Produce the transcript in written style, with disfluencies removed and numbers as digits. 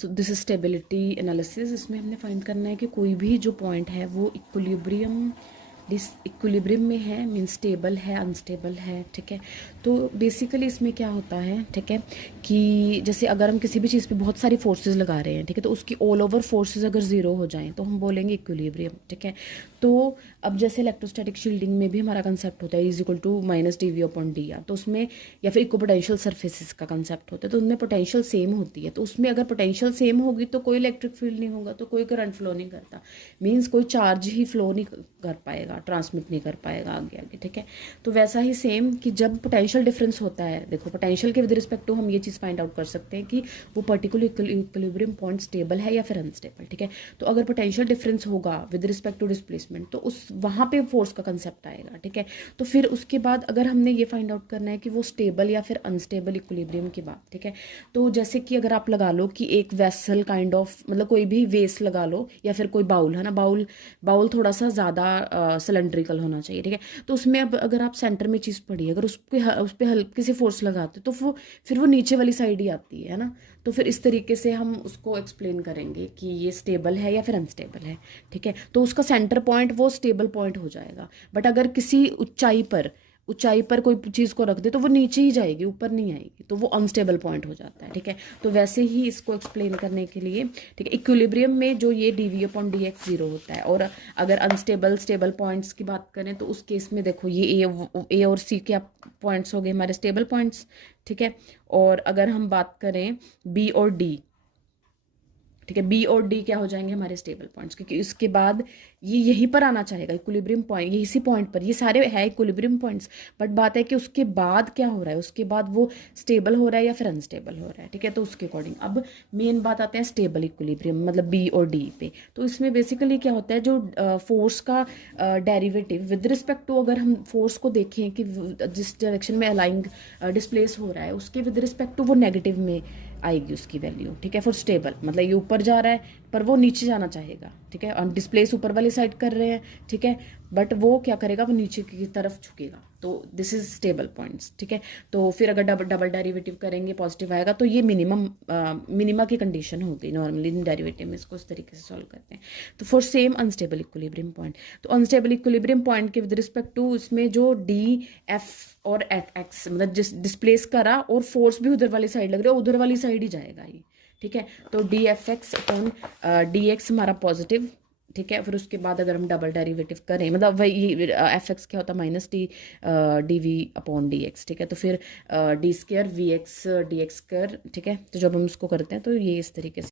So this stability analysis, इसमें हमने find करना है कि कोई भी जो पॉइंट है वो इक्विलिब्रियम इक्विलिब्रियम में है, मीन स्टेबल है, अनस्टेबल है, ठीक है। तो बेसिकली इसमें क्या होता है, ठीक है, कि जैसे अगर हम किसी भी चीज़ पे बहुत सारी फोर्सेस लगा रहे हैं, ठीक है, तो उसकी ऑल ओवर फोर्सेस अगर ज़ीरो हो जाएं तो हम बोलेंगे इक्विलिब्रियम, ठीक है। तो अब जैसे इलेक्ट्रोस्टैटिक शील्डिंग में भी हमारा कंसेप्ट होता है is equal to minus D V upon D R, तो उसमें या फिर इक्विपोटेंशियल सरफेसेस का कंसेप्ट होता है, तो उनमें पोटेंशियल सेम होती है। तो उसमें अगर पोटेंशियल सेम होगी तो कोई इलेक्ट्रिक फील्ड नहीं होगा, तो कोई करंट फ्लो नहीं करता, मीन्स कोई चार्ज ही फ्लो नहीं कर पाएगा, ट्रांसमिट नहीं कर पाएगा आगे आगे, ठीक है। तो वैसा ही सेम कि जब पोटेंशियल डिफरेंस होता है, देखो पोटेंशियल के विद रिस्पेक्ट टू हम ये चीज़ फाइंड आउट कर सकते हैं कि वो पर्टिकुलर इक्विलिब्रियम पॉइंट स्टेबल है या फिर अनस्टेबल, ठीक है। तो अगर पोटेंशियल डिफरेंस होगा विद रिस्पेक्ट टू डिस्प्लेसमेंट तो उस वहाँ पे फोर्स का कंसेप्ट आएगा, ठीक है। तो फिर उसके बाद अगर हमने ये फाइंड आउट करना है कि वो स्टेबल या फिर अनस्टेबल इक्विलिब्रियम की बात, ठीक है। तो जैसे कि अगर आप लगा लो कि एक वेसल काइंड ऑफ, मतलब कोई भी वेस लगा लो या फिर कोई बाउल है ना, बाउल थोड़ा सा ज़्यादा सिलेंड्रिकल होना चाहिए, ठीक है। तो उसमें अब अगर आप सेंटर में चीज़ पड़ी है, अगर उस पर हल्की सी फोर्स लगाते तो वो फिर वो नीचे वाली साइड ही आती है ना। तो फिर इस तरीके से हम उसको एक्सप्लेन करेंगे कि ये स्टेबल है या फिर अनस्टेबल है, ठीक है। तो उसका सेंटर पॉइंट वो स्टेबल पॉइंट हो जाएगा। बट अगर किसी ऊंचाई पर कोई चीज़ को रख दे तो वो नीचे ही जाएगी, ऊपर नहीं आएगी, तो वो अनस्टेबल पॉइंट हो जाता है, ठीक है। तो वैसे ही इसको एक्सप्लेन करने के लिए, ठीक है, इक्विलिब्रियम में जो ये D V upon D X zero होता है, और अगर अनस्टेबल स्टेबल पॉइंट्स की बात करें तो उस केस में देखो ये ए और सी के पॉइंट्स हो गए हमारे स्टेबल पॉइंट्स, ठीक है। और अगर हम बात करें बी और डी, ठीक है, बी और डी क्या हो जाएंगे हमारे स्टेबल पॉइंट्स, क्योंकि इसके बाद ये यहीं पर आना चाहेगा इक्विलिब्रियम पॉइंट, इसी पॉइंट पर, ये सारे है इक्विलिब्रियम पॉइंट्स। बट बात है कि उसके बाद क्या हो रहा है, उसके बाद वो स्टेबल हो रहा है या फिर अनस्टेबल हो रहा है, ठीक है। तो उसके अकॉर्डिंग अब मेन बात आते हैं स्टेबल इक्विलिब्रियम, मतलब बी और डी पे। तो इसमें बेसिकली क्या होता है, जो फोर्स का डेरिवेटिव विद रिस्पेक्ट टू, अगर हम फोर्स को देखें कि जिस डायरेक्शन में अलाइंग डिस्प्लेस हो रहा है उसके विद रिस्पेक्ट टू वो नेगेटिव में आएगी उसकी वैल्यू, ठीक है, फॉर स्टेबल। मतलब ये ऊपर जा रहा है पर वो नीचे जाना चाहेगा, ठीक है, और डिस्प्लेस ऊपर वाली साइड कर रहे हैं, ठीक है, बट वो क्या करेगा, वो नीचे की तरफ झुकेगा। तो दिस इज स्टेबल पॉइंट्स, ठीक है। तो फिर अगर डबल डेरिवेटिव करेंगे पॉजिटिव आएगा तो ये मिनिमा की कंडीशन होगी नॉर्मली इन डेरिवेटिव में, इसको इस तरीके से सॉल्व करते हैं। तो for same unstable equilibrium point, तो अनस्टेबल इक्विलिब्रियम पॉइंट के विद रिस्पेक्ट टू इसमें जो डी एफ और एक्स, मतलब जिस डिस्प्लेस करा और फोर्स भी उधर वाली साइड लग रही है, उधर वाली साइड ही जाएगा ये, ठीक है। तो D F x upon D x हमारा पॉजिटिव, ठीक है। फिर उसके बाद अगर हम डबल डेरिवेटिव करें, मतलब वही एफ एक्स क्या होता है minus D V upon D X, ठीक है। तो फिर D square V X D X square, ठीक है। तो जब हम इसको करते हैं तो ये इस तरीके से